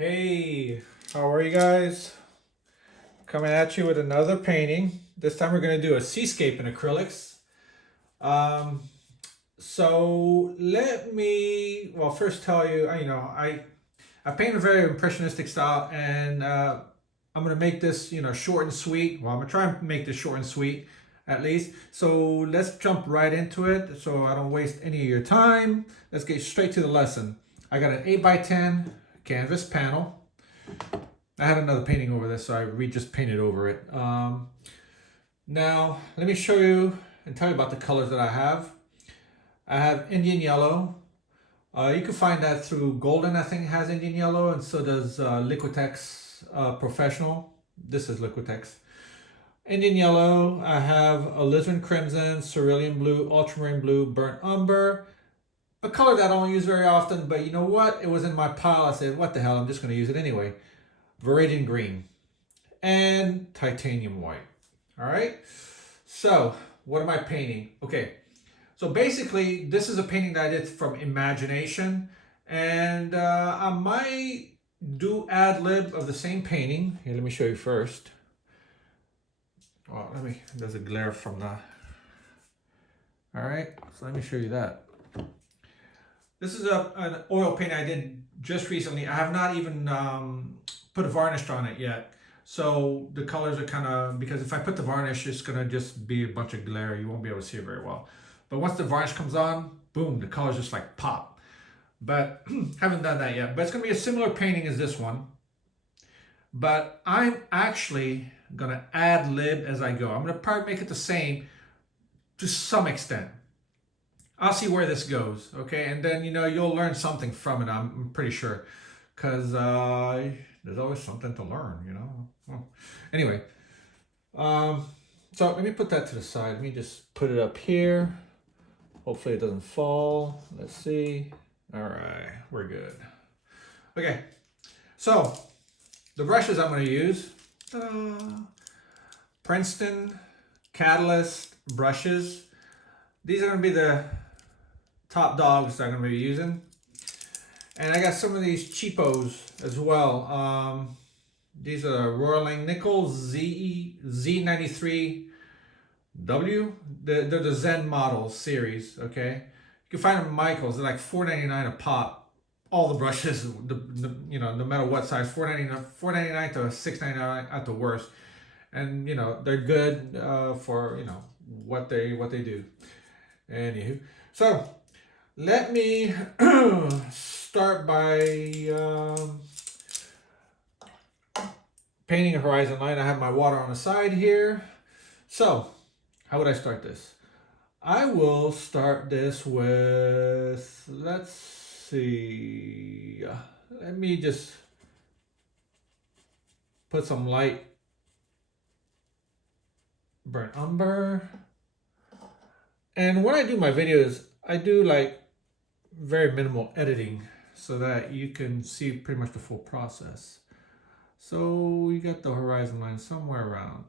Hey, how are you guys? Coming at you with another painting. This time we're going to do a seascape in acrylics. Um, so let me, well, first tell you, I paint a very impressionistic style, and I'm going to make this, short and sweet. Well, I'm going to try and make this short and sweet at least. So let's jump right into it so I don't waste any of your time. Let's get straight to the lesson. I got an 8x10 canvas panel. I had another painting over this, so I just painted over it. Now, let me show you and tell you about the colors that I have. I have Indian yellow. You can find that through Golden, I think, has Indian yellow, and so does Liquitex Professional. This is Liquitex. Indian yellow, I have alizarin crimson, cerulean blue, ultramarine blue, burnt umber. A color that I don't use very often, but you know what? It was in my pile. I said, what the hell, I'm just going to use it anyway. Viridian green and titanium white. All right. So what am I painting? Okay. So basically, this is a painting that I did from imagination, and I might do ad lib of the same painting. Here, let me show you first. Well, there's a glare from the. All right. So let me show you that. This is an oil paint I did just recently. I have not even put a varnish on it yet. So the colors are kind of, because if I put the varnish, it's going to just be a bunch of glare. You won't be able to see it very well. But once the varnish comes on, boom, the colors just like pop. But haven't done that yet. But it's going to be a similar painting as this one. But I'm actually going to ad lib as I go. I'm going to probably make it the same to some extent. I'll see where this goes, okay? And then, you'll learn something from it, I'm pretty sure. Because there's always something to learn. Well, anyway, so let me put that to the side. Let me just put it up here. Hopefully it doesn't fall. Let's see. All right, we're good. Okay, so the brushes I'm going to use, Princeton Catalyst brushes. These are going to be the top dogs that I'm going to be using. And I got some of these cheapos as well. These are Royal Langnickel Z93W. They're the Zen model series, okay? You can find them at Michael's. They're like $4.99 a pop. All the brushes, no matter what size, $4.99 to $6.99 at the worst. And, they're good for, what they do. Anywho, so let me start by painting a horizon line. I have my water on the side here. So, how would I start this? I will start this with, let's see, let me just put some light burnt umber. And when I do my videos, I do like very minimal editing so that you can see pretty much the full process. So we got the horizon line somewhere around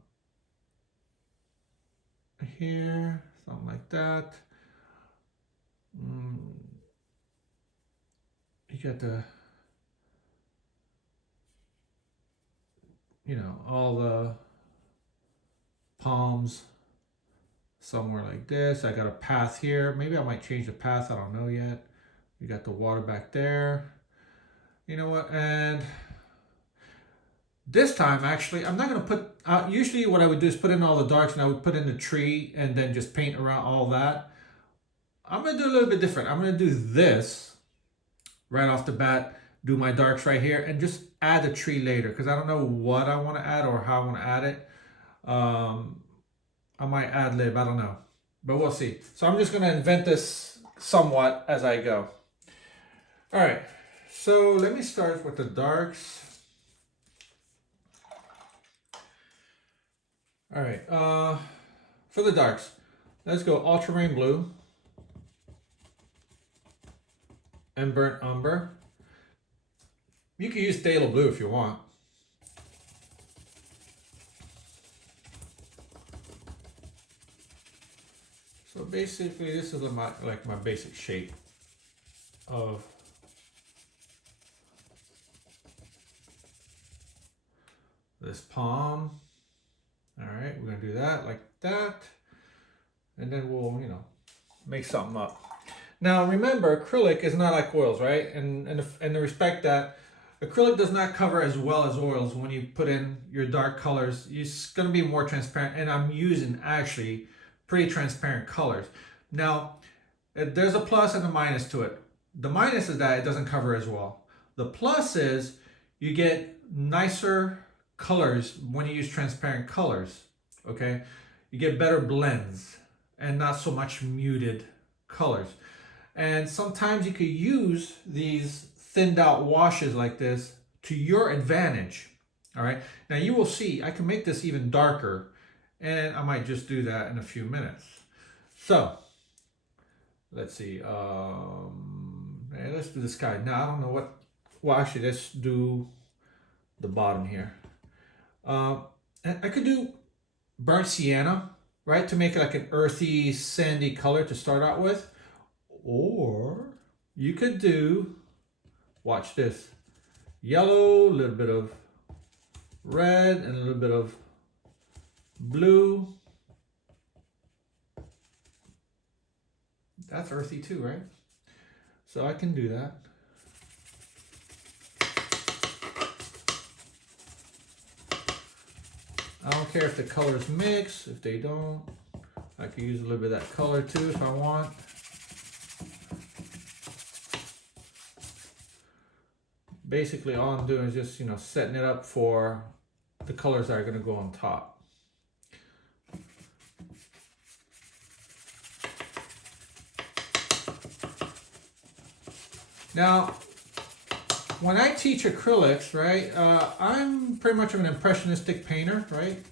here, something like that. You got the, all the palms somewhere like this. I got a path here. Maybe I might change the path. I don't know yet. You got the water back there. You know what? And this time, actually, I'm not going to put, usually what I would do is put in all the darks and I would put in the tree and then just paint around all that. I'm going to do a little bit different. I'm going to do this right off the bat, do my darks right here, and just add the tree later because I don't know what I want to add or how I want to add it. I might ad lib, I don't know, but we'll see. So I'm just going to invent this somewhat as I go. All right, so let me start with the darks. All right, for the darks, let's go ultramarine blue and burnt umber. You can use phthalo blue if you want. So basically, this is my basic shape of this palm. All right, we're gonna do that like that. And then we'll, you know, make something up. Now remember, acrylic is not like oils, right? And the respect that acrylic does not cover as well as oils. When you put in your dark colors, it's gonna be more transparent. And I'm using actually pretty transparent colors. Now, there's a plus and a minus to it. The minus is that it doesn't cover as well. The plus is you get nicer colors when you use transparent colors, okay? You get better blends and not so much muted colors. And sometimes you could use these thinned out washes like this to your advantage, all right? Now you will see, I can make this even darker, and I might just do that in a few minutes. So, let's see, let's do the sky. Now I don't know what, well actually let's do the bottom here. And I could do burnt sienna, right, to make it like an earthy, sandy color to start out with. Or you could do, watch this, yellow, a little bit of red, and a little bit of blue. That's earthy too, right? So I can do that. I don't care if the colors mix. If they don't, I can use a little bit of that color too if I want. Basically all I'm doing is just, you know, setting it up for the colors that are going to go on top. Now, when I teach acrylics, right, I'm pretty much of an impressionistic painter, right?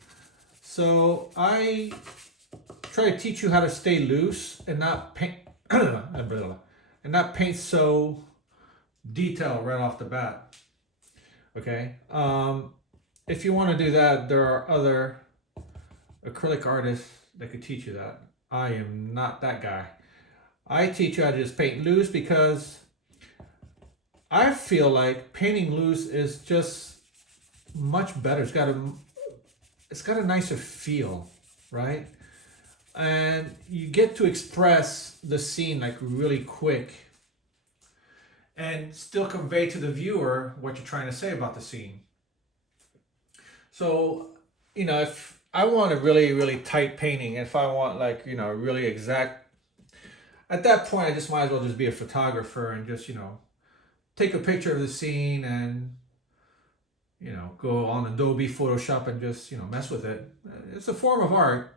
So I try to teach you how to stay loose and not paint, and not paint so detailed right off the bat. Okay. If you want to do that, there are other acrylic artists that could teach you that. I am not that guy. I teach you how to just paint loose because I feel like painting loose is just much better. It's got a nicer feel, right? And you get to express the scene like really quick and still convey to the viewer what you're trying to say about the scene. So, you know, if I want a really, really tight painting, if I want like, you know, really exact, at that point I just might as well just be a photographer and just, you know, take a picture of the scene and, you know, go on Adobe Photoshop and just, you know, mess with it. It's a form of art,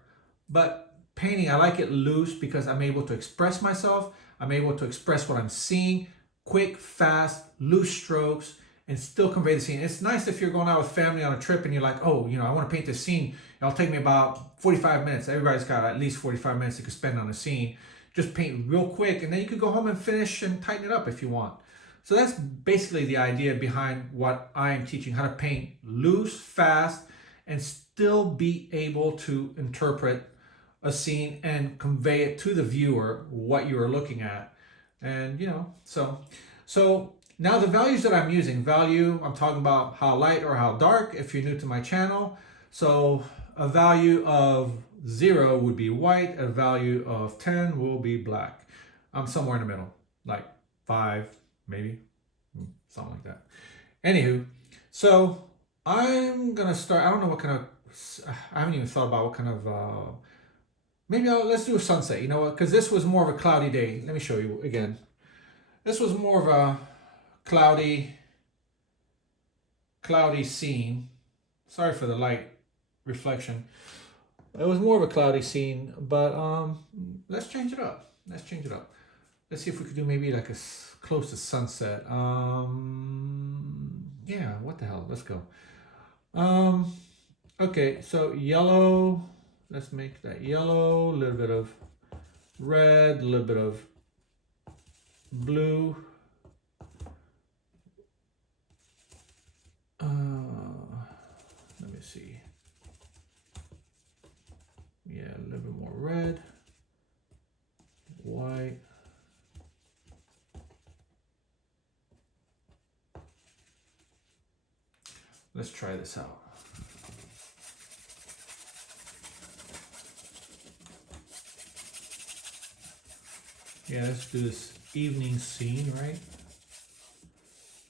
but painting, I like it loose because I'm able to express myself. I'm able to express what I'm seeing, quick, fast, loose strokes, and still convey the scene. It's nice if you're going out with family on a trip and you're like, oh, you know, I want to paint this scene. It'll take me about 45 minutes. Everybody's got at least 45 minutes you could spend on a scene. Just paint real quick, and then you could go home and finish and tighten it up if you want. So that's basically the idea behind what I am teaching, how to paint loose, fast, and still be able to interpret a scene and convey it to the viewer what you are looking at. And, you know, so now the values that I'm using, I'm talking about how light or how dark if you're new to my channel. So a value of 0 would be white, a value of 10 will be black. I'm somewhere in the middle, like 5, maybe, something like that. Anywho, so I'm gonna start. I don't know what kind of, I haven't even thought about what kind of, let's do a sunset, you know what, because this was more of a cloudy day. Let me show you again. This was more of a cloudy scene. Sorry for the light reflection. It was more of a cloudy scene, but let's change it up. Let's see if we could do maybe like close to sunset. Yeah, what the hell? Let's go. Okay, so yellow. Let's make that yellow. A little bit of red. A little bit of blue. Let me see. Yeah, a little bit more red, white. Let's try this out. Yeah, let's do this evening scene, right?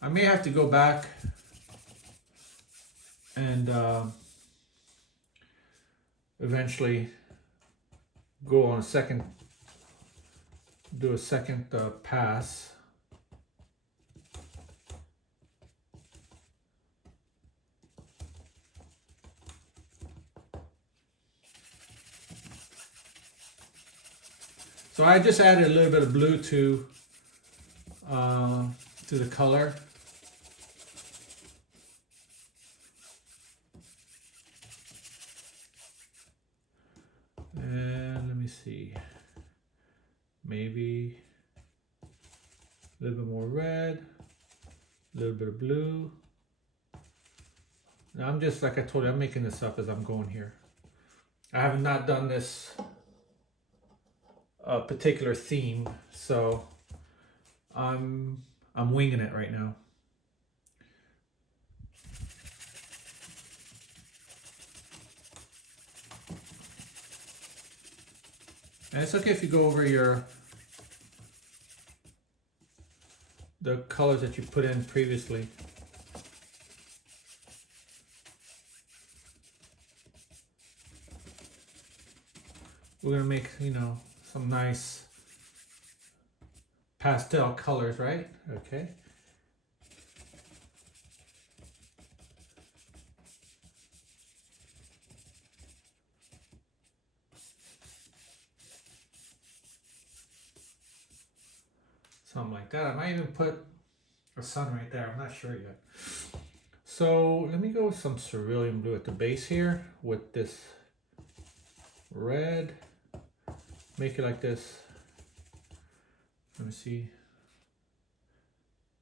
I may have to go back and eventually go on a second, do a second pass. So I just added a little bit of blue to the color. And let me see, maybe a little bit more red, a little bit of blue. Now I'm just, like I told you, I'm making this up as I'm going here. I have not done this particular theme, so I'm winging it right now. And it's okay if you go over the colors that you put in previously. We're gonna make, you know, some nice pastel colors, right? Okay. Something like that. I might even put a sun right there. I'm not sure yet. So let me go with some cerulean blue at the base here with this red. Make it like this. Let me see.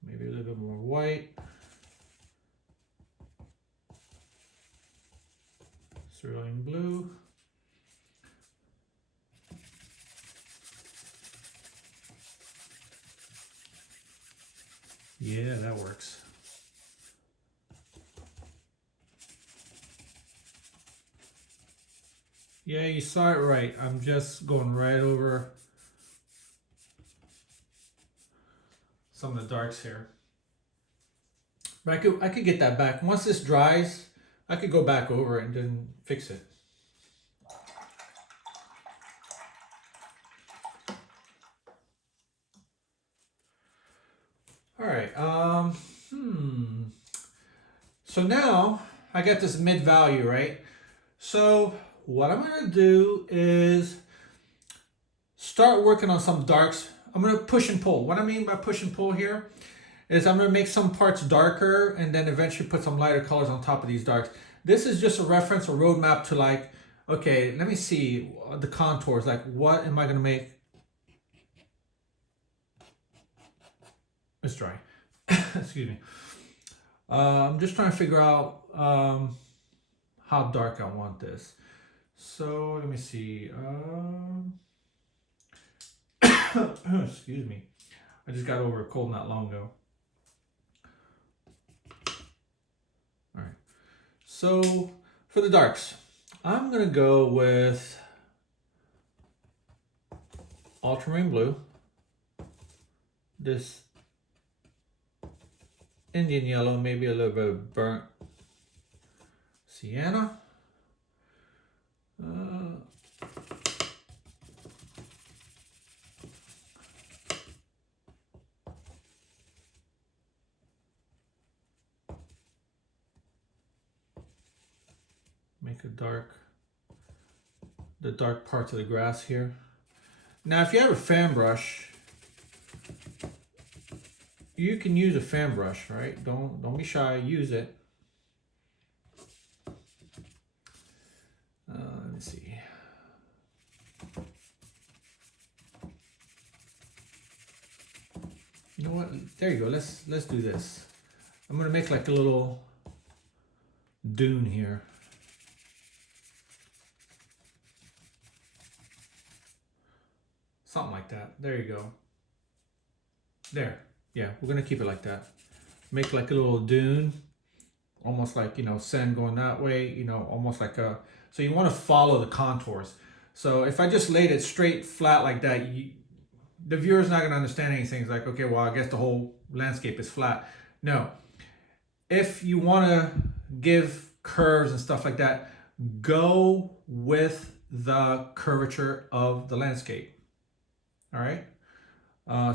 Maybe a little bit more white. Cerulean blue. Yeah, that works. Yeah, you saw it right. I'm just going right over some of the darks here. But I could get that back. Once this dries, I could go back over it and then fix it. All right. So now I got this mid value, right? So what I'm gonna do is start working on some darks. I'm gonna push and pull. What I mean by push and pull here is I'm gonna make some parts darker and then eventually put some lighter colors on top of these darks. This is just a reference, a roadmap to like, okay, let me see the contours. Like, what am I gonna make? It's dry. Excuse me. I'm just trying to figure out how dark I want this. So let me see. Excuse me. I just got over a cold not long ago. All right. So for the darks, I'm gonna go with ultramarine blue. This Indian yellow, maybe a little bit of burnt sienna. Make a the dark parts of the grass here. Now, if you have a fan brush, you can use a fan brush, right? Don't be shy, use it. Let me see. You know what? There you go. Let's do this. I'm gonna make like a little dune here. Something like that. There you go. There. Yeah, we're gonna keep it like that. Make like a little dune, almost like, you know, sand going that way, you know, almost like a, so you want to follow the contours. So if I just laid it straight flat like that, the viewer's not going to understand anything. It's like, okay, well, I guess the whole landscape is flat. No. If you want to give curves and stuff like that, go with the curvature of the landscape. All right.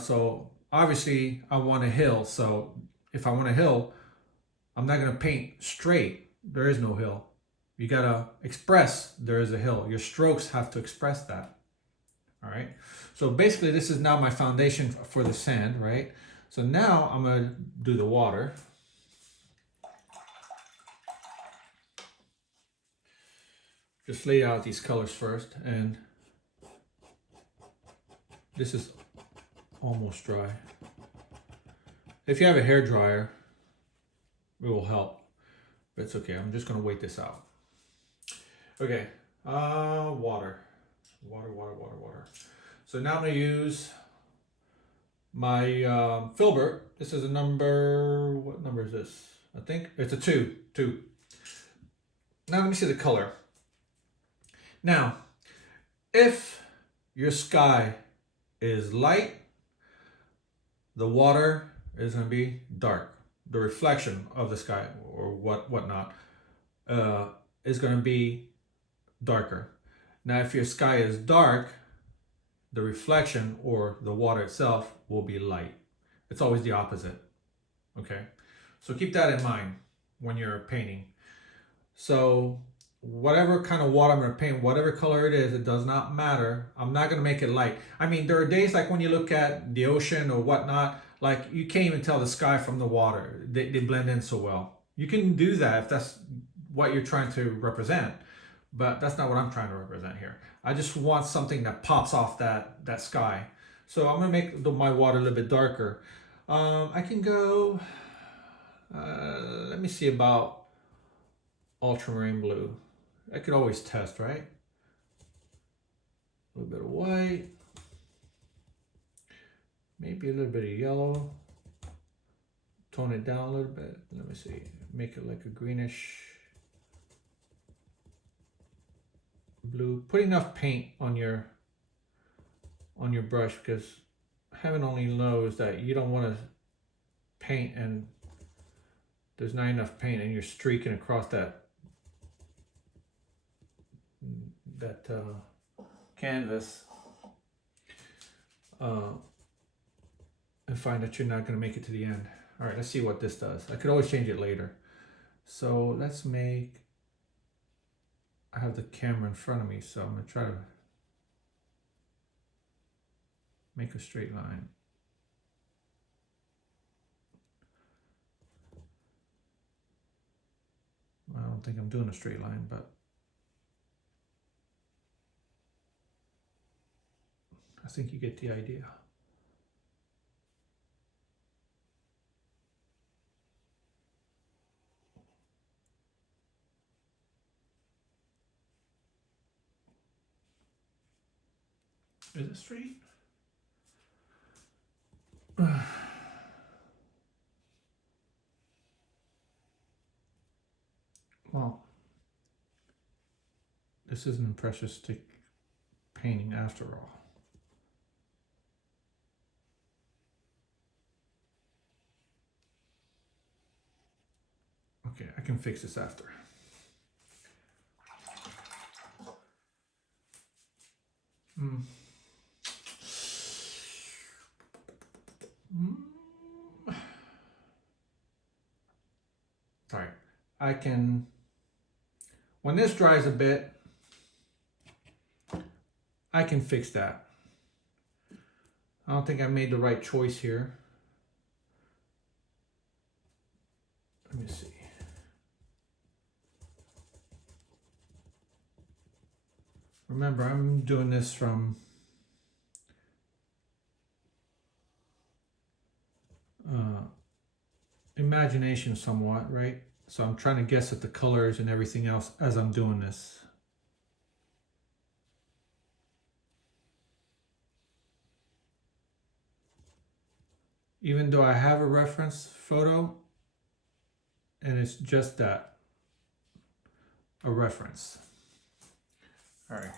So obviously I want a hill. So if I want a hill, I'm not going to paint straight. There is no hill. You got to express there is a hill. Your strokes have to express that. All right. So basically this is now my foundation for the sand, right? So now I'm going to do the water. Just lay out these colors first, and this is almost dry. If you have a hair dryer, it will help, but it's okay. I'm just gonna wait this out. Okay, water. So now I'm gonna use my filbert. This is a number, what number is this? I think it's a 2. Now let me see the color. Now, if your sky is light, the water is going to be dark. The reflection of the sky or whatnot is going to be darker. Now, if your sky is dark, the reflection or the water itself will be light. It's always the opposite. Okay, so keep that in mind when you're painting. So whatever kind of water I'm going to paint, whatever color it is, it does not matter. I'm not going to make it light. I mean, there are days like when you look at the ocean or whatnot, like you can't even tell the sky from the water. They blend in so well. You can do that if that's what you're trying to represent, but that's not what I'm trying to represent here. I just want something that pops off that sky. So I'm going to make my water a little bit darker. I can go, let me see, about ultramarine blue. I could always test, right? A little bit of white, maybe a little bit of yellow, tone it down a little bit. Let me see, make it like a greenish blue. Put enough paint on your brush, because heaven only knows that you don't want to paint and there's not enough paint and you're streaking across that canvas and find that you're not going to make it to the end. All right, let's see what this does. I could always change it later. So let's make, I have the camera in front of me, so I'm going to try to make a straight line. I don't think I'm doing a straight line, but I think you get the idea. Is it straight? Well, this isn't impressionistic painting after all. Okay, I can fix this after. Sorry, I can, when this dries a bit, I can fix that. I don't think I made the right choice here. Let me see. Remember, I'm doing this from imagination somewhat, right? So I'm trying to guess at the colors and everything else as I'm doing this. Even though I have a reference photo, and it's just that, a reference. All right.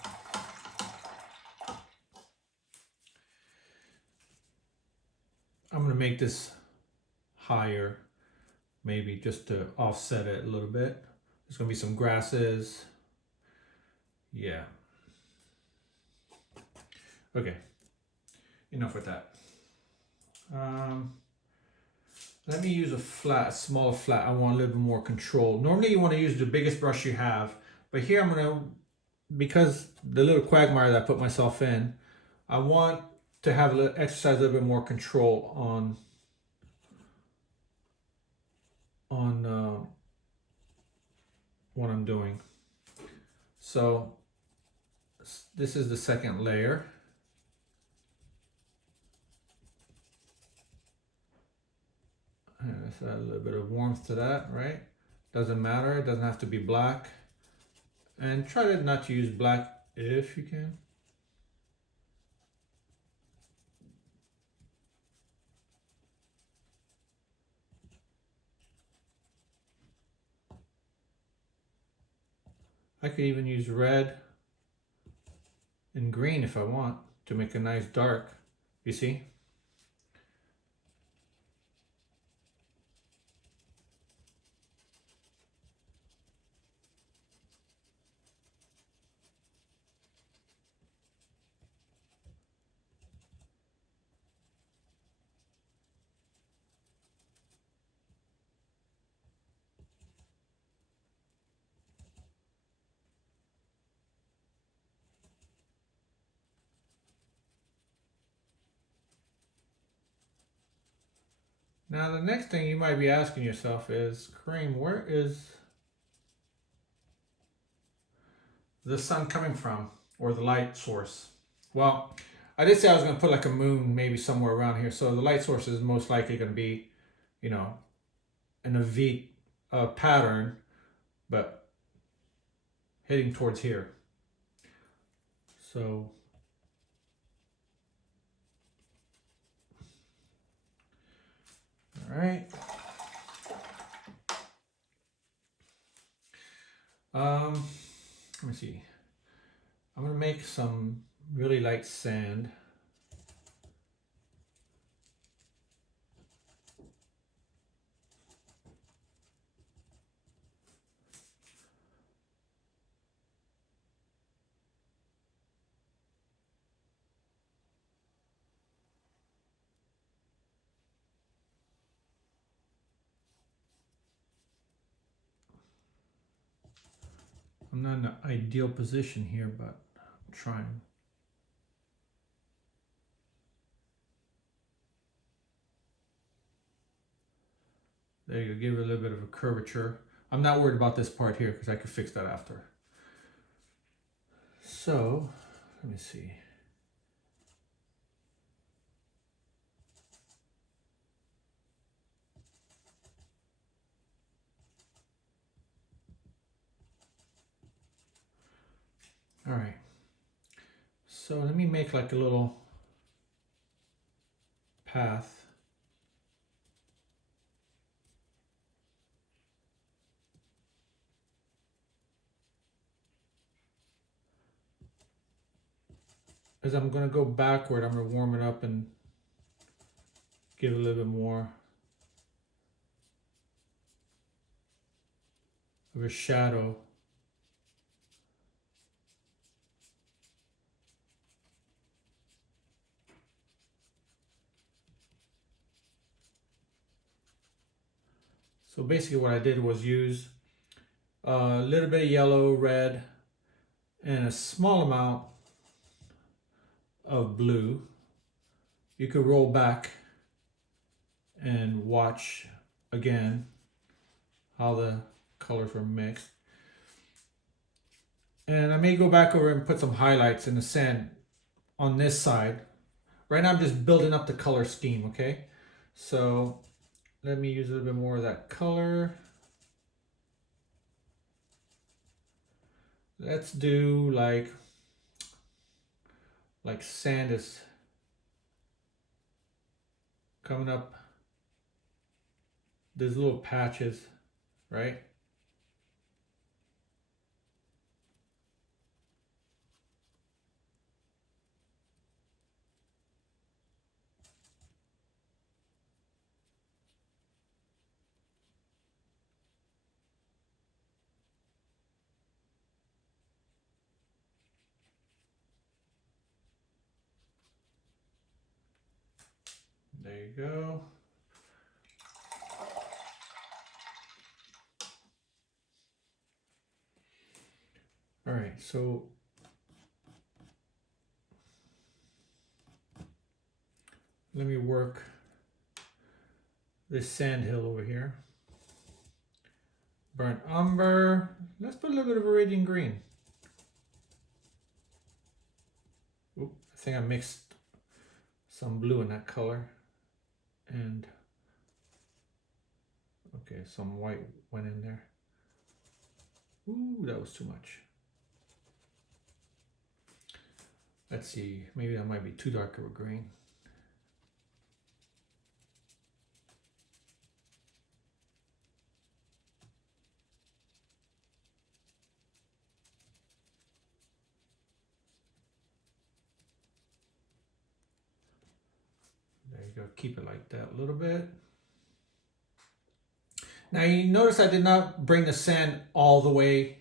I'm gonna make this higher, maybe just to offset it a little bit. There's gonna be some grasses. Yeah. Okay, enough with that. Let me use a flat, a small flat. I want a little bit more control. Normally you want to use the biggest brush you have, but here I'm gonna, because the little quagmire that I put myself in, I want to have a little, exercise a little bit more control on what I'm doing. So this is the second layer. And let's add a little bit of warmth to that, right? Doesn't matter, it doesn't have to be black. And try to not to use black if you can. I could even use red and green if I want to make a nice dark, you see? Now the next thing you might be asking yourself is, Kareem, where is the sun coming from, or the light source? Well, I did say I was going to put like a moon maybe somewhere around here, so the light source is most likely going to be, you know, in a V pattern, but heading towards here. So all right. Let me see. I'm gonna make some really light sand. I'm not in an ideal position here, but I'm trying. There you go, give it a little bit of a curvature. I'm not worried about this part here because I could fix that after. So, let me see. All right. So let me make like a little path. As I'm gonna go backward, I'm gonna warm it up and give it a little bit more of a shadow. So basically what I did was use a little bit of yellow, red, and a small amount of blue. You could roll back and watch again how the colors were mixed. And I may go back over and put some highlights in the sand on this side. Right now I'm just building up the color scheme, okay? So let me use a little bit more of that color. Let's do like sand is coming up. There's little patches, right? There you go. All right, so let me work this sand hill over here. Burnt umber. Let's put a little bit of Arabian green. Oop, I think I mixed some blue in that color. And okay, some white went in there. Ooh, that was too much. Let's see, maybe that might be too dark of a green. There you go, keep it like that a little bit. Now you notice I did not bring the sand all the way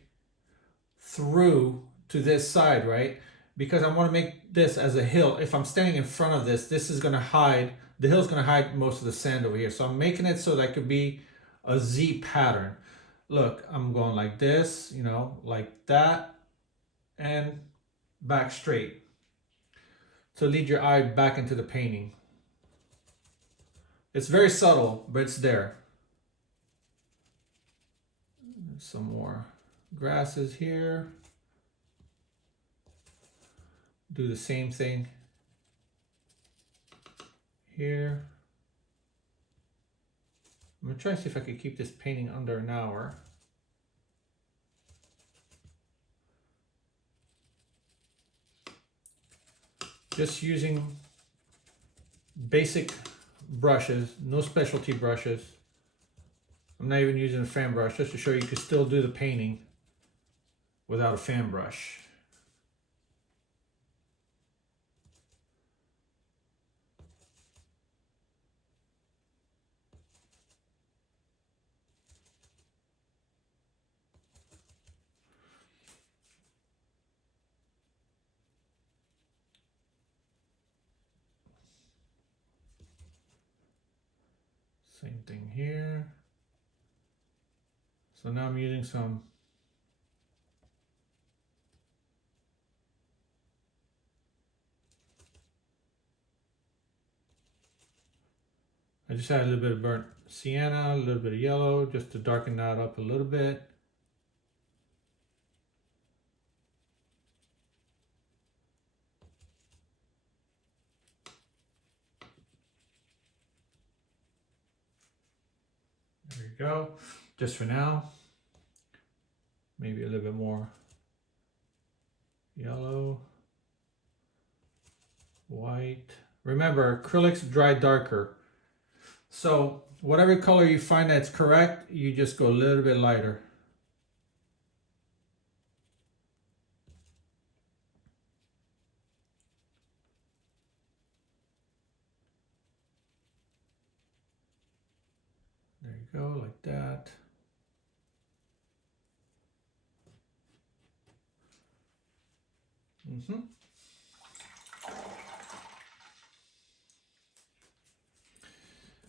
through to this side, right? Because I want to make this as a hill. If I'm standing in front of this, this is going to hide, the hill's going to hide most of the sand over here. So I'm making it so that it could be a Z pattern. Look, I'm going like this, you know, like that, and back straight. To lead your eye back into the painting. It's very subtle, but it's there. Some more grasses here. Do the same thing here. I'm gonna try to see if I could keep this painting under an hour. Just using basic brushes, no specialty brushes. I'm not even using a fan brush, just to show you can still do the painting without a fan brush. Same thing here. So now I'm using some I just add a little bit of burnt sienna, a little bit of yellow, just to darken that up a little bit. There you go. Just for now. Maybe a little bit more yellow, white. Remember, acrylics dry darker. So whatever color you find that's correct, you just go a little bit lighter. There you go, like that.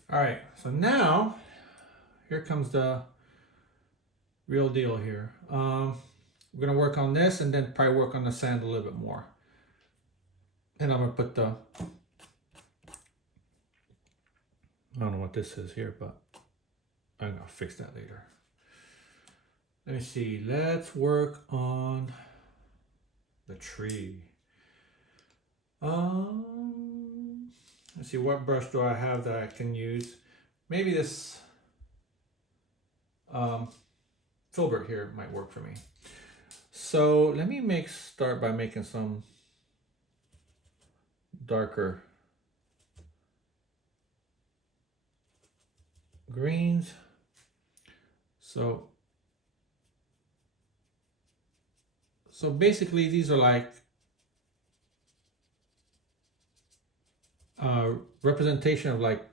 All right, so now here comes the real deal here. We're gonna work on this and then probably work on the sand a little bit more. And I'm gonna put the, I don't know what this is here, but I'm gonna fix that later. Let me see, let's work on the tree. Let's see, what brush do I have that I can use? Maybe this filbert here might work for me. So let me start by making some darker greens. So basically these are like representation of like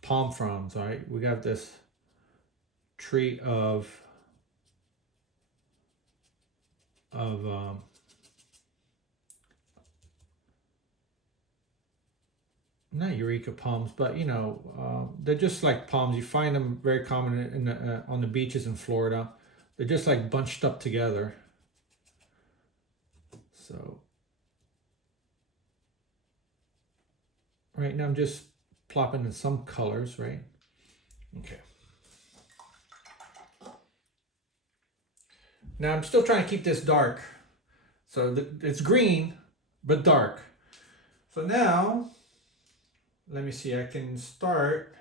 palm fronds, right? We got this tree of not Eureka palms, but you know, they're just like palms. You find them very common in the, on the beaches in Florida. They're just like bunched up together. So right now I'm just plopping in some colors, right? Okay. Now I'm still trying to keep this dark. So it's green, but dark. So now, let me see, I can start.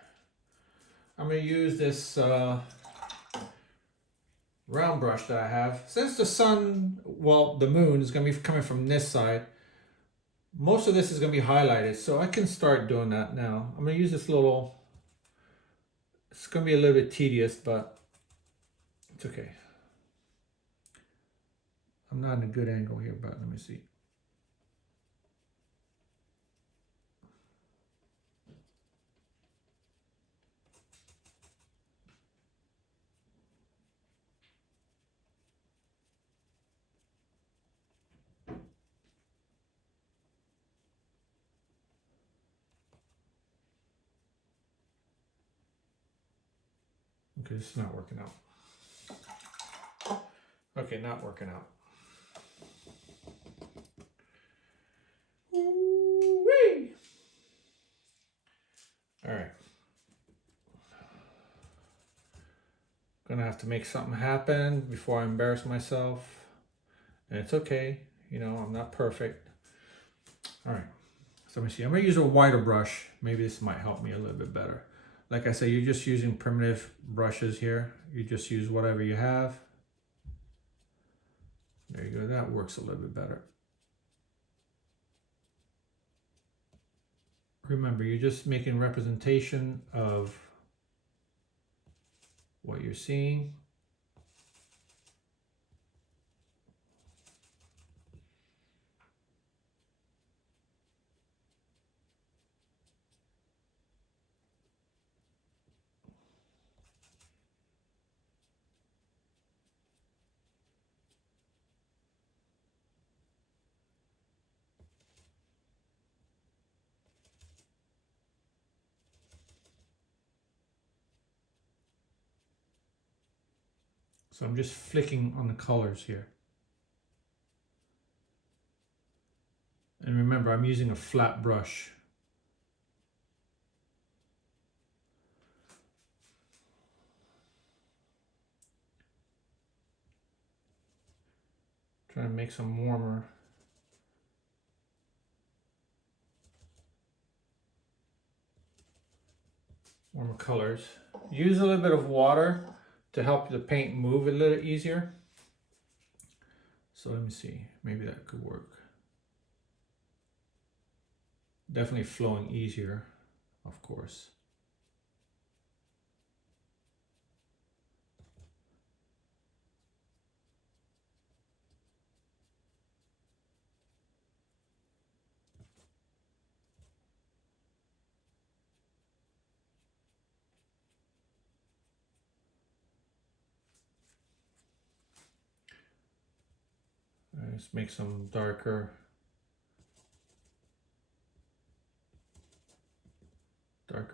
I'm gonna use this round brush that I have. Since the sun, well, the moon is gonna be coming from this side, most of this is gonna be highlighted. So I can start doing that now. I'm gonna use this little, it's gonna be a little bit tedious, but it's okay. I'm not in a good angle here, but let me see. Okay, this is not working out. Okay, not working out. Woo-wee. All right. Gonna have to make something happen before I embarrass myself. And it's okay, you know, I'm not perfect. All right, so let me see. I'm gonna use a wider brush. Maybe this might help me a little bit better. Like I say, you're just using primitive brushes here. You just use whatever you have. There you go, that works a little bit better. Remember, you're just making representation of what you're seeing. So I'm just flicking on the colors here. And remember, I'm using a flat brush. Trying to make some warmer colors. Use a little bit of water to help the paint move a little easier. So let me see, maybe that could work. Definitely flowing easier, of course. Let's make some darker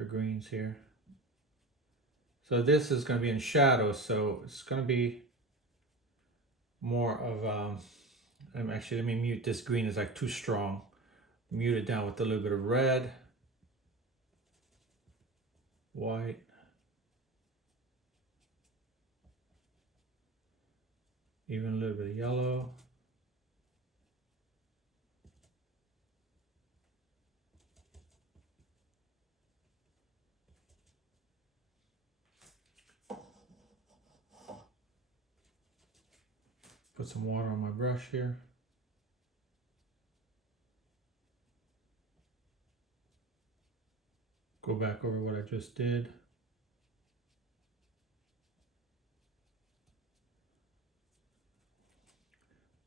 greens here. So this is going to be in shadow, so it's going to be more of actually, let me mute this green, is like too strong. Mute it down with a little bit of red, white, even a little bit of yellow. Put some water on my brush here. Go back over what I just did.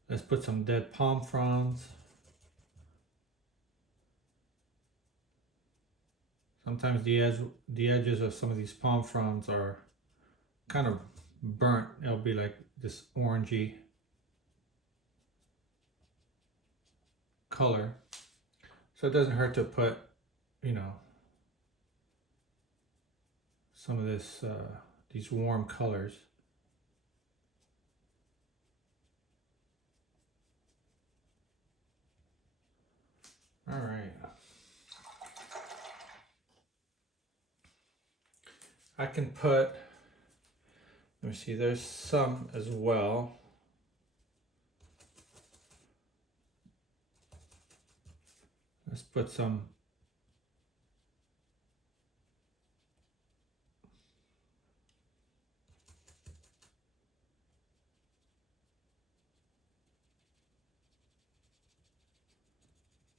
Let's put some dead palm fronds. Sometimes the edges of some of these palm fronds are kind of burnt. It'll be like this orangey color. So it doesn't hurt to put, you know, some of this, these warm colors. All right. I can put, let me see, there's some as well. Let's put some.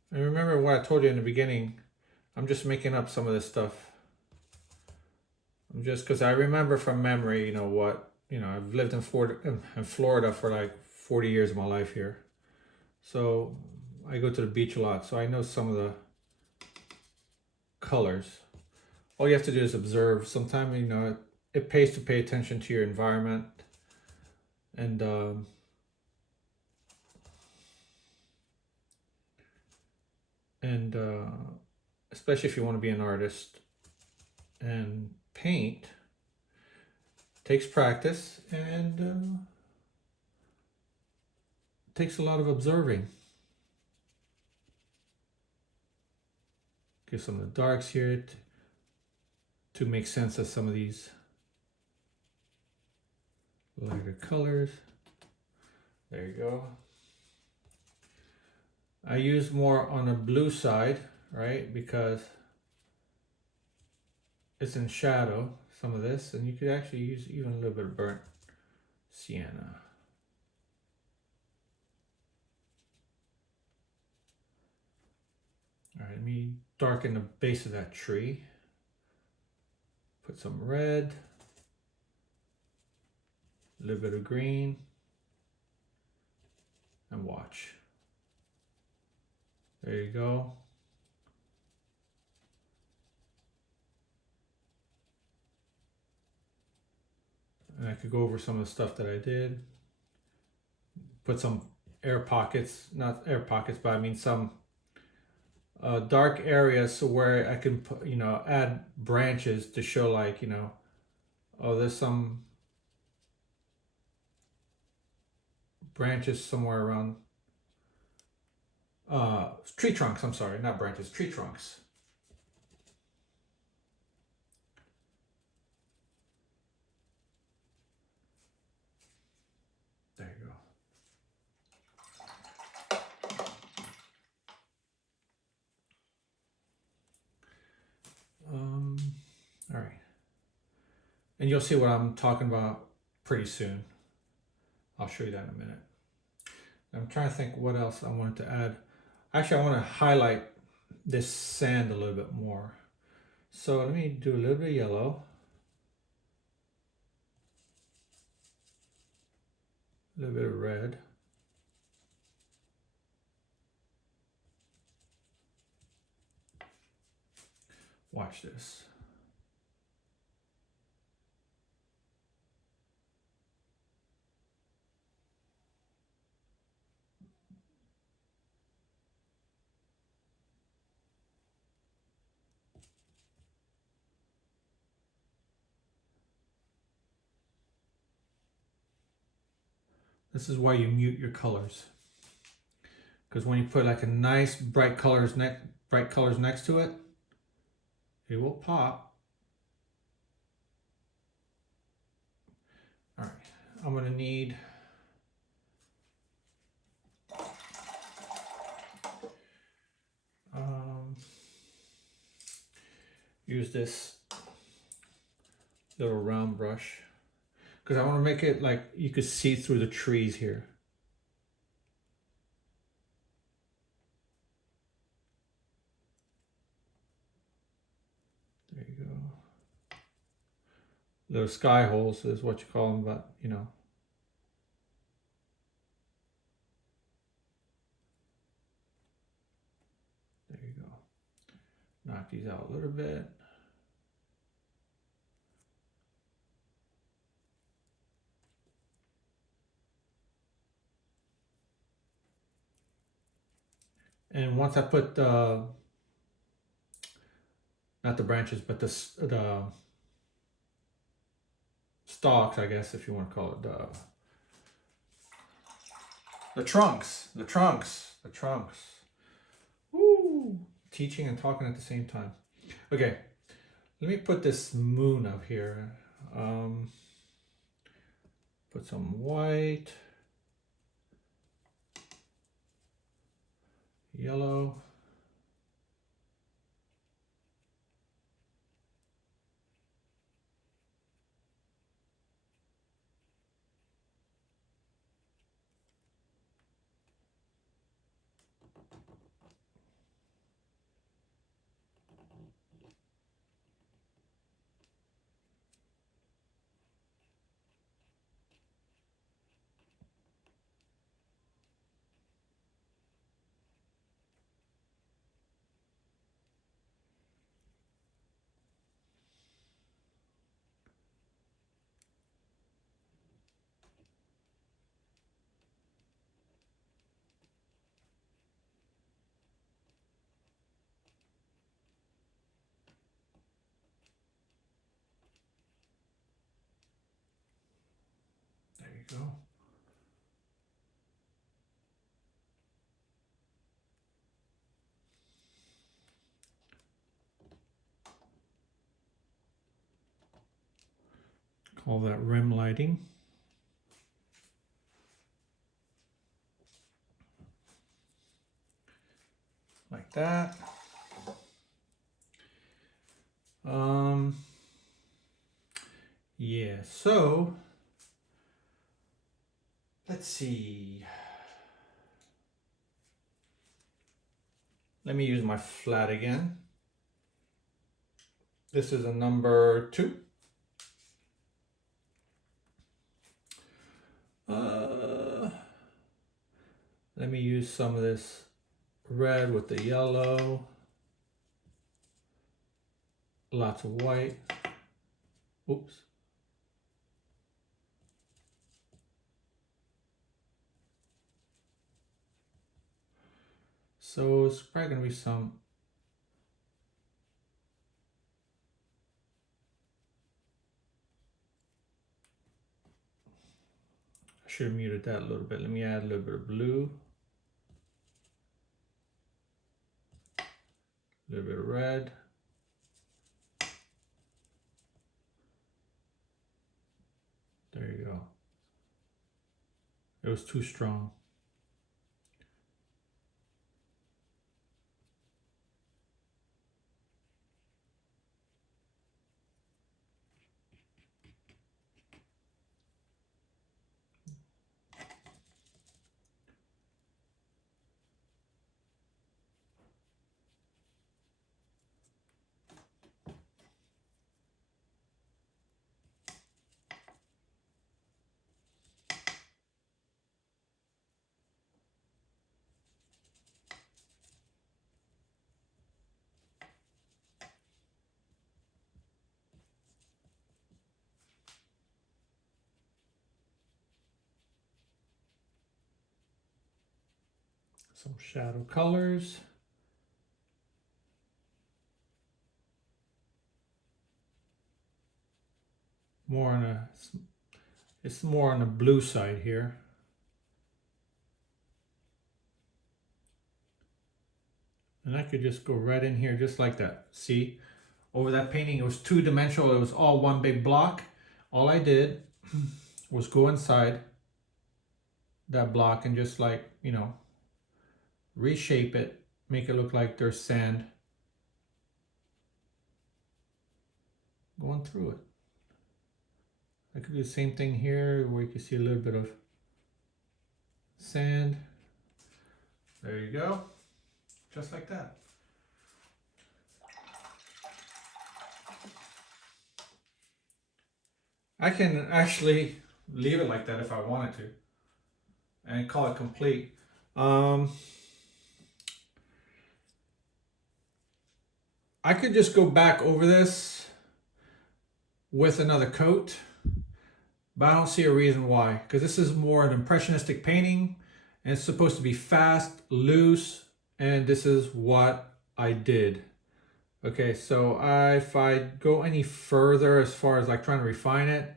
And remember what I told you in the beginning, I'm just making up some of this stuff. I'm just, because I remember from memory, you know, what, you know, I've lived in Florida for like 40 years of my life here. So I go to the beach a lot, so I know some of the colors. All you have to do is observe. Sometimes, you know, it pays to pay attention to your environment, and especially if you want to be an artist. And paint takes practice and takes a lot of observing. Give some of the darks here to make sense of some of these lighter colors. There you go. I use more on the blue side, right? Because it's in shadow, some of this, and you could actually use even a little bit of burnt sienna. All right, let me darken the base of that tree. Put some red, a little bit of green, and watch. There you go. And I could go over some of the stuff that I did. Put some air pockets, not air pockets, but I mean some dark areas so where I can put, you know, add branches to show like, you know, oh, there's some branches somewhere around tree trunks, I'm sorry, not branches, tree trunks. There you go. All right. And you'll see what I'm talking about pretty soon. I'll show you that in a minute. I'm trying to think what else I wanted to add. Actually, I want to highlight this sand a little bit more. So let me do a little bit of yellow. A little bit of red. Watch this. This is why you mute your colors. Because when you put like a nice bright colors next to it, it will pop. All right, I'm gonna need use this little round brush because I want to make it like you could see through the trees here. There you go. Little sky holes is what you call them, but you know. There you go. Knock these out a little bit. And once I put not the branches, but the stalks, I guess, if you want to call it, the trunks. Woo! Teaching and talking at the same time. Okay, let me put this moon up here. Put some white, yellow. There you go. Call that rim lighting. Like that. Yeah, so let's see. Let me use my flat again. This is a number 2. Let me use some of this red with the yellow. Lots of white. Oops. So it's probably going to be some I should have muted that a little bit. Let me add a little bit of blue. A little bit of red. There you go. It was too strong. Some shadow colors. More on a, it's more on the blue side here. And I could just go right in here just like that. See, over that painting, it was 2-dimensional. It was all one big block. All I did was go inside that block and just, like, you know, reshape it, make it look like there's sand going through it. I could do the same thing here where you can see a little bit of sand. There you go. Just like that. I can actually leave it like that if I wanted to and call it complete. I could just go back over this with another coat, but I don't see a reason why, because this is more an impressionistic painting and it's supposed to be fast, loose, and this is what I did. Okay, so if I go any further as far as like trying to refine it,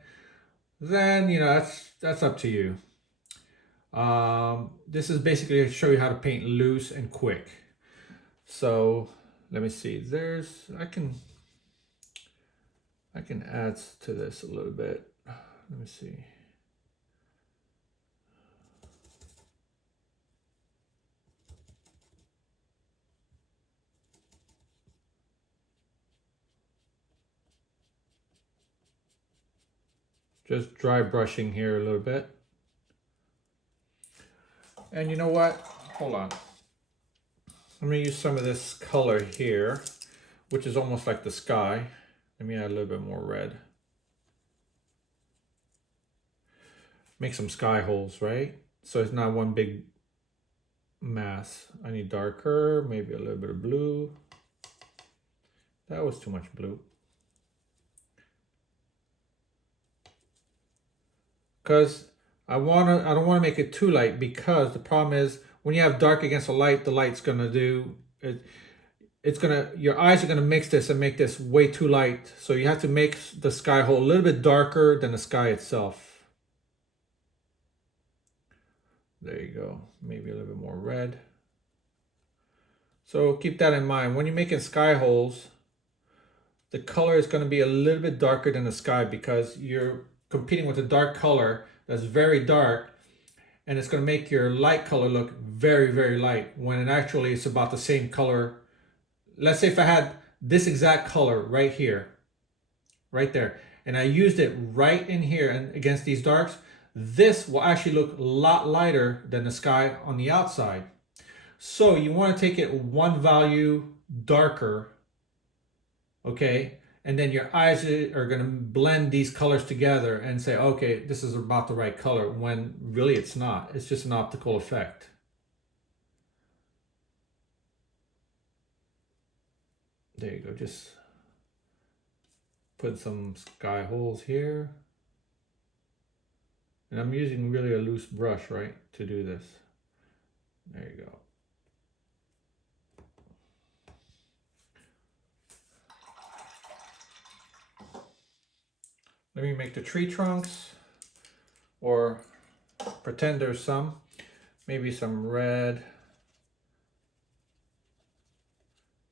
then you know that's up to you. This is basically to show you how to paint loose and quick. So let me see. I can add to this a little bit. Let me see. Just dry brushing here a little bit. And you know what? Hold on. I'm gonna use some of this color here, which is almost like the sky. Let me add a little bit more red. Make some sky holes, right? So it's not one big mass. I need darker, maybe a little bit of blue. That was too much blue. Because I don't want to make it too light, because the problem is when you have dark against the light's gonna do it. Your eyes are gonna mix this and make this way too light. So you have to make the sky hole a little bit darker than the sky itself. There you go. Maybe a little bit more red. So keep that in mind. When you're making sky holes, the color is going to be a little bit darker than the sky, because you're competing with a dark color that's very dark, and it's going to make your light color look very, very light, when it actually it's about the same color. Let's say if I had this exact color right here, right there, and I used it right in here and against these darks, this will actually look a lot lighter than the sky on the outside. So you want to take it one value darker, okay? And then your eyes are going to blend these colors together and say, okay, this is about the right color, when really it's not. It's just an optical effect. There you go. Just put some sky holes here. And I'm using really a loose brush, right, to do this. There you go. Let me make the tree trunks, or pretend there's some. Maybe some red,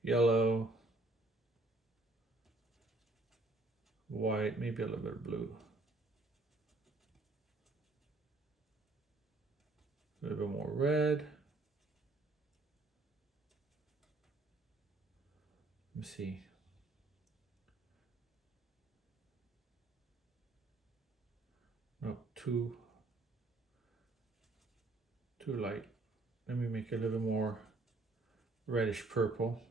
yellow, white, maybe a little bit of blue. A little bit more red. Let me see. No, too light. Let me make it a little more reddish purple.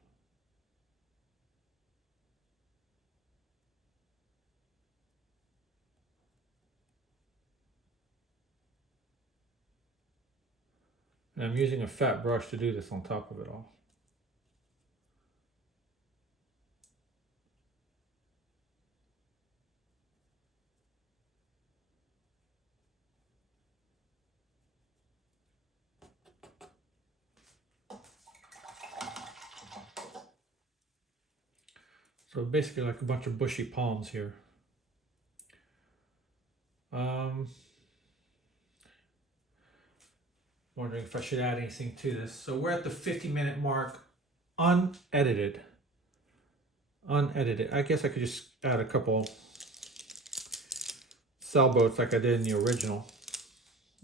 And I'm using a fat brush to do this on top of it all. So basically like a bunch of bushy palms here. Wondering if I should add anything to this. So we're at the 50-minute mark, unedited. I guess I could just add a couple sailboats like I did in the original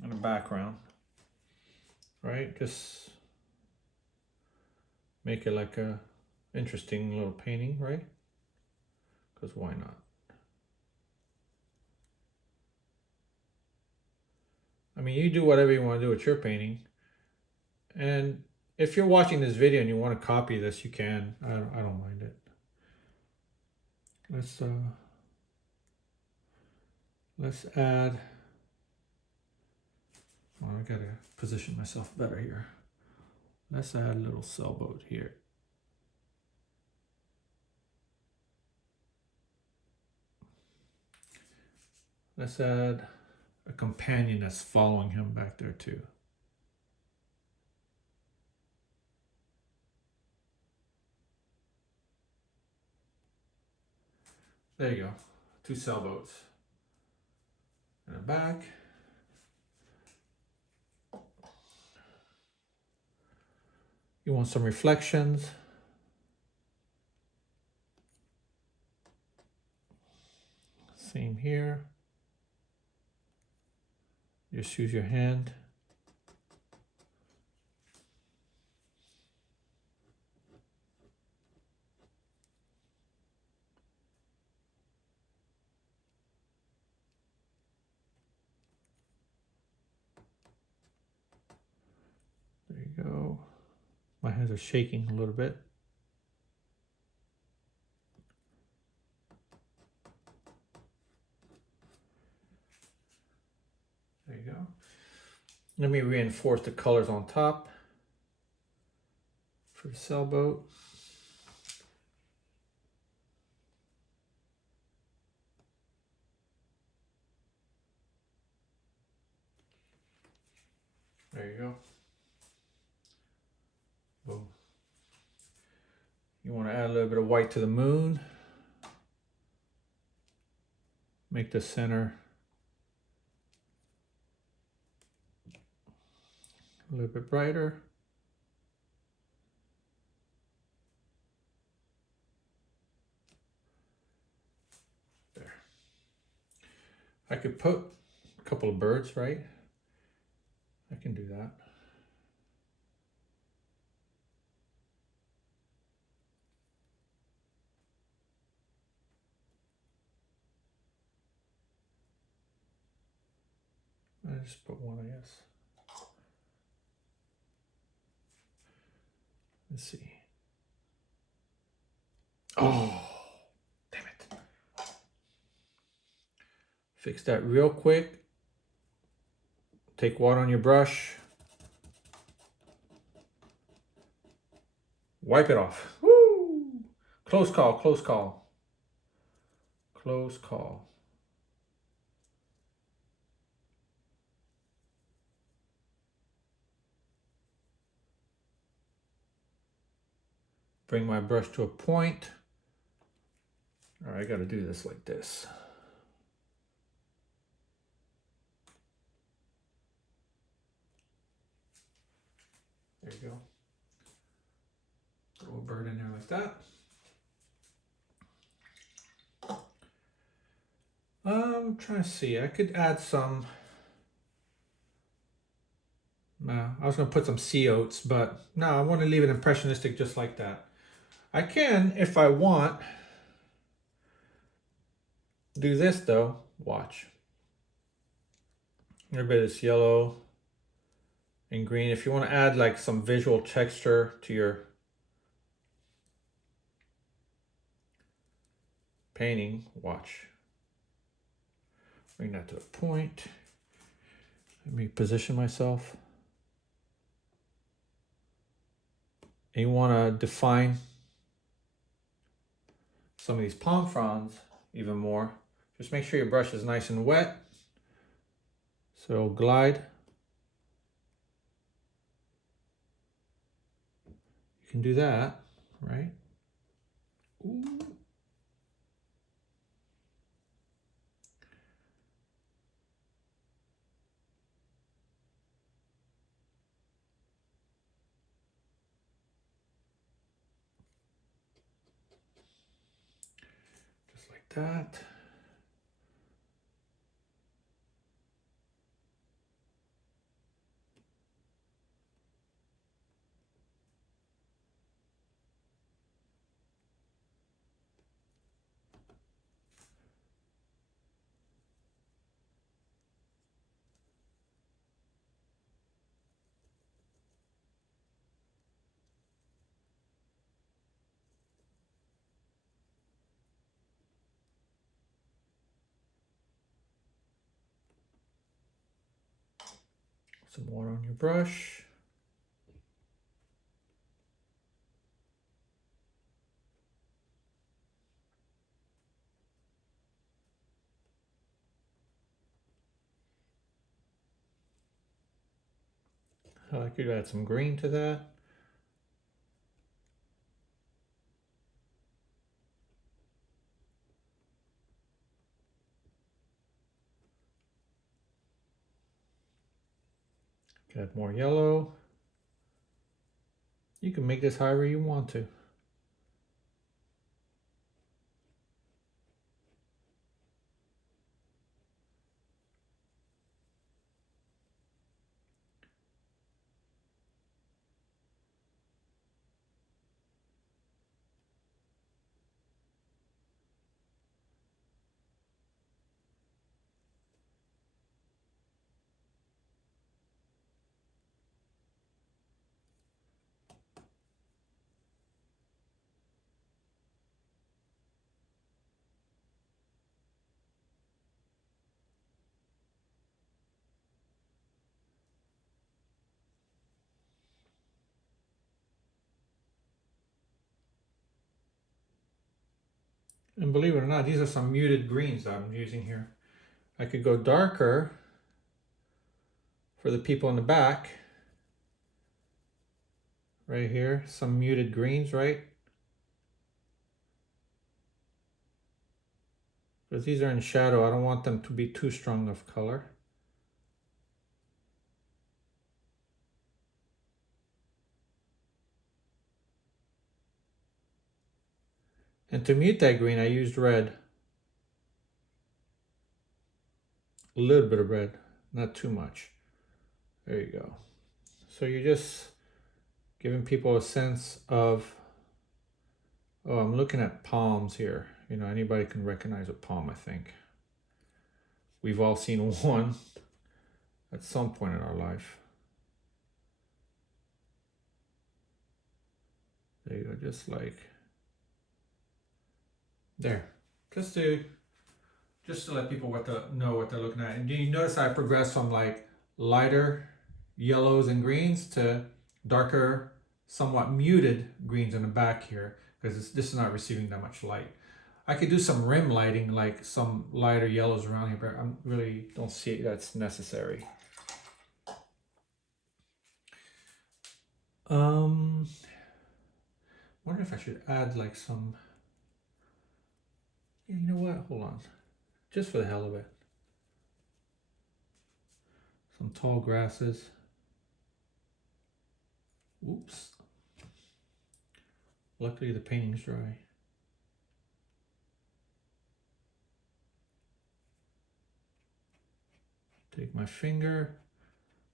in the background, right? Just make it like a interesting little painting, right? Because why not? I mean, you do whatever you want to do with your painting. And if you're watching this video and you want to copy this, you can. I don't mind it. Let's add. Oh, I gotta position myself better here. Let's add a little sailboat here. Let's add a companion that's following him back there too. There you go. 2 sailboats. And a back. You want some reflections. Same here. Just use your hand. There you go. My hands are shaking a little bit. There you go. Let me reinforce the colors on top for the sailboat. There you go. Boom. You want to add a little bit of white to the moon. Make the center a little bit brighter. There. I could put a couple of birds, right? I can do that. I just put one, I guess. Let's see. Oh, damn it. Fix that real quick. Take water on your brush. Wipe it off. Woo! Close call, close call. Close call. Bring my brush to a point. All right, I gotta do this like this. There you go. Throw a bird in there like that. I'm trying to see, I could add some, I was gonna put some sea oats, but no, I want to leave it impressionistic just like that. I can, if I want, do this though, watch. A little bit of this yellow and green. If you want to add like some visual texture to your painting, watch. Bring that to a point. Let me position myself. And you want to define some of these palm fronds even more. Just make sure your brush is nice and wet, so it'll glide. You can do that, right? Ooh. Just like that. Some water on your brush. I could add some green to that. Add more yellow. You can make this however you want to. And believe it or not, these are some muted greens that I'm using here. I could go darker for the people in the back. Right here, some muted greens, right? Because these are in shadow, I don't want them to be too strong of color. And to mute that green, I used red. A little bit of red, not too much. There you go. So you're just giving people a sense of, oh, I'm looking at palms here. You know, anybody can recognize a palm, I think. We've all seen one at some point in our life. There you go, just like there. Just to let people know what they're looking at. And do you notice I progressed from like lighter yellows and greens to darker, somewhat muted greens in the back here, because this is not receiving that much light. I could do some rim lighting, like some lighter yellows around here, but I really don't see that's necessary. Wonder if I should add like some, yeah, you know what, hold on, just for the hell of it. Some tall grasses. Oops. Luckily the painting's dry. Take my finger,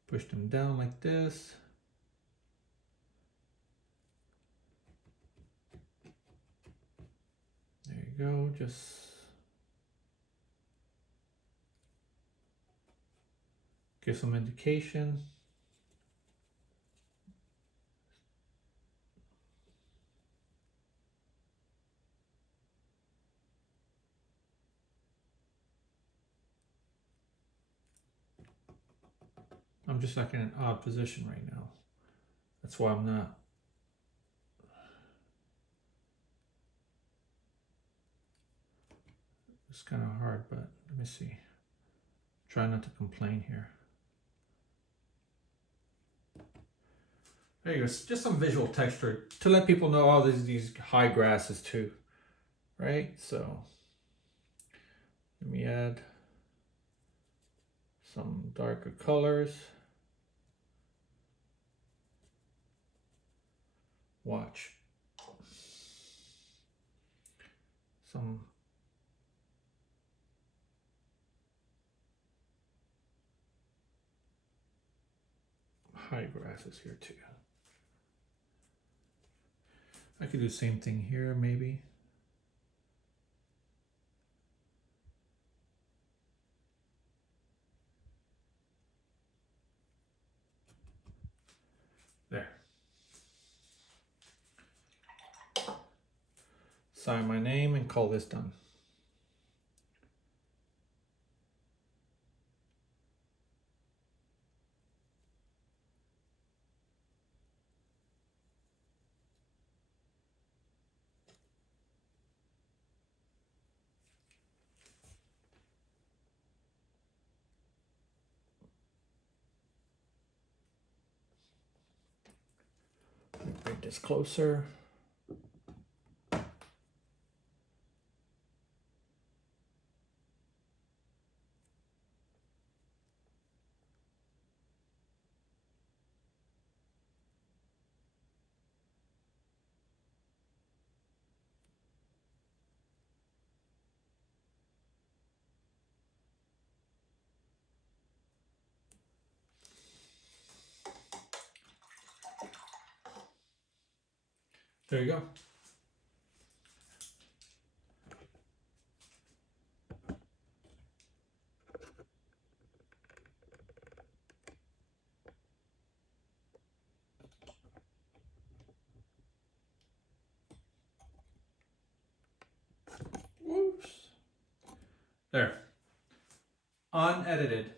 push them down like this. There you go, just give some indication. I'm just like in an odd position right now. That's why I'm not. It's kind of hard, but let me see. Try not to complain here. There you go, just some visual texture to let people know, oh, there's these high grasses too, right? So let me add some darker colors. Watch. Some high grasses here too. I could do the same thing here, maybe. There. Sign my name and call this done. Bring this closer. There you go. Whoops. There. Unedited.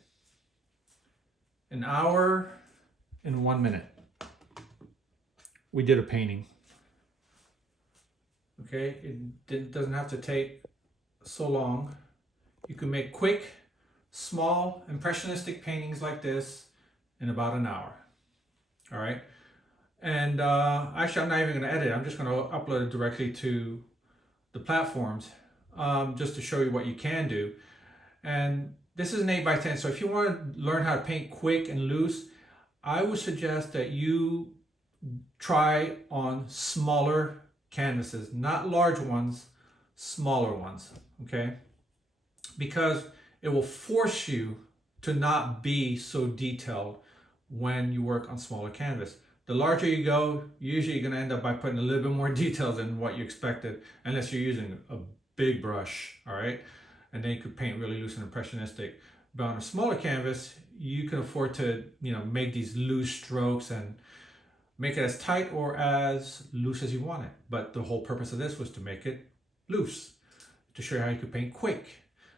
An hour and 1 minute. We did a painting. Okay, it doesn't have to take so long. You can make quick, small, impressionistic paintings like this in about an hour. All right. And actually, I'm not even going to edit. I'm just going to upload it directly to the platforms just to show you what you can do. And this is an 8x10. So if you want to learn how to paint quick and loose, I would suggest that you try on smaller canvases, not large ones, smaller ones, okay? Because it will force you to not be so detailed when you work on smaller canvas. The larger you go, usually you're going to end up by putting a little bit more details than what you expected, unless you're using a big brush, all right? And then you could paint really loose and impressionistic. But on a smaller canvas, you can afford to, make these loose strokes and make it as tight or as loose as you want it. But the whole purpose of this was to make it loose, to show you how you could paint quick.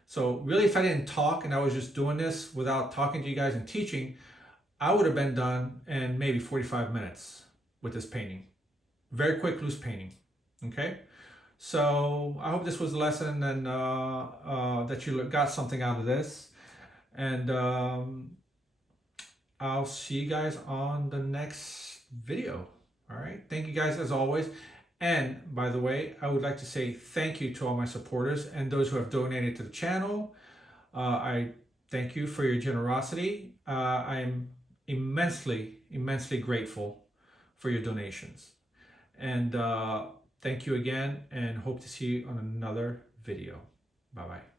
So really, if I didn't talk and I was just doing this without talking to you guys and teaching, I would have been done in maybe 45 minutes with this painting. Very quick, loose painting, okay? So I hope this was a lesson and that you got something out of this. And I'll see you guys on the next video. All right. Thank you guys as always. And by the way, I would like to say thank you to all my supporters and those who have donated to the channel. I thank you for your generosity. I'm immensely, immensely grateful for your donations. And thank you again, and hope to see you on another video. Bye-bye.